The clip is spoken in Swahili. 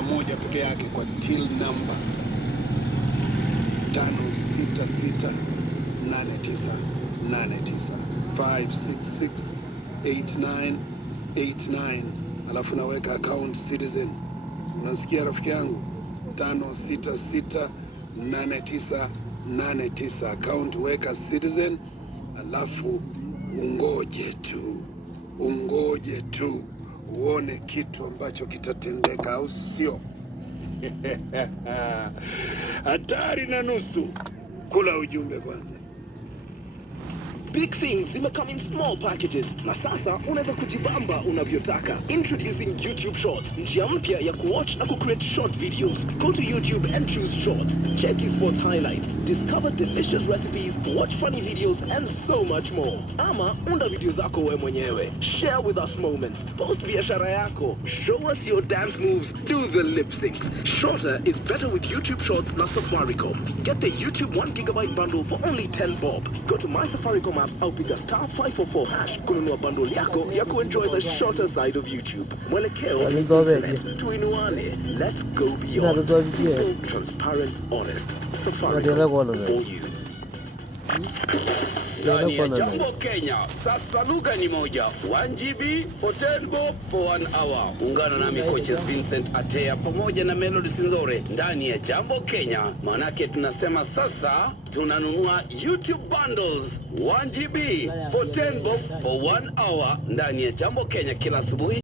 100 peke yake kwa till number 5668989 5668989, alafu naweka account Citizen. Unasikia rafiki yangu? 5668989 account weka Citizen, alafu ungoje tu uone kitu ambacho kitatendeka, au sio? Hatari na nusu. Kula ujumbe kwanza. Big things come in small packages. Na sasa unaweza kujibamba unavyotaka. Introducing YouTube Shorts. Njia mpya ya kuwatch na kucreate short videos. Go to YouTube and choose Shorts. Check sports highlights. Discover delicious recipes, watch funny videos and so much more. Ama unda video zako wewe mwenyewe. Share with us moments. Post biashara yako. Show us your dance moves. Do the lip syncs. Shorter is better with YouTube Shorts na Safaricom. Get the YouTube 1 GB bundle for only 10 bob. Go to my Safaricom app au piga *544# kununua bundle yako ya kuenjoy the shorter side of YouTube. Mwelekeo tuinuane. Let's go beyond. Simple, transparent, honest. Safaricom for you. Ndani ya Jambo Kenya, sasa lugha ni moja. 1 GB for 10 bob for 1 hour. Ungana nami coaches Vincent Atea pamoja na Melody Sinzore ndani ya Jambo Kenya. Manake tunasema sasa tunanunua YouTube bundles 1 GB for 10 bob for 1 hour ndani ya Jambo Kenya kila asubuhi.